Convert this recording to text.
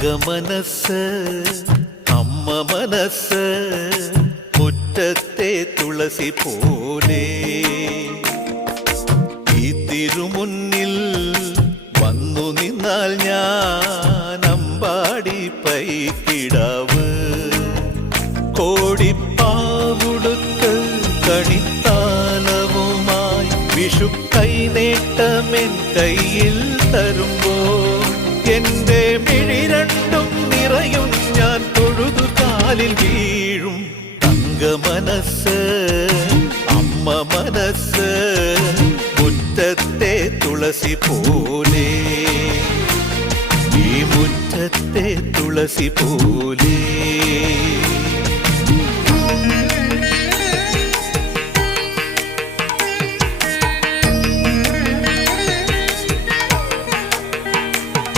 തങ്കമനസ് അമ്മ മനസ് മുറ്റത്തെ തുളസി പോലെ ഈ തിരുമുന്നിൽ വന്നു നിന്നാൽ ഞാൻ അമ്പാടി പൈക്കിടാവ് കോടിപ്പാവുടുത്ത് കണിത്താലവുമായി വിഷു കൈനേട്ടമെൻ കയ്യിൽ തരുമ്പോൾ എന്റെ മിഴി രണ്ടും നിറയും ഞാൻ തൊഴുതു കാലിൽ വീഴും തങ്കമനസ് അമ്മ മനസ് മുറ്റത്തെ തുളസി പോലെ ഈ മുറ്റത്തെ തുളസി പോലെ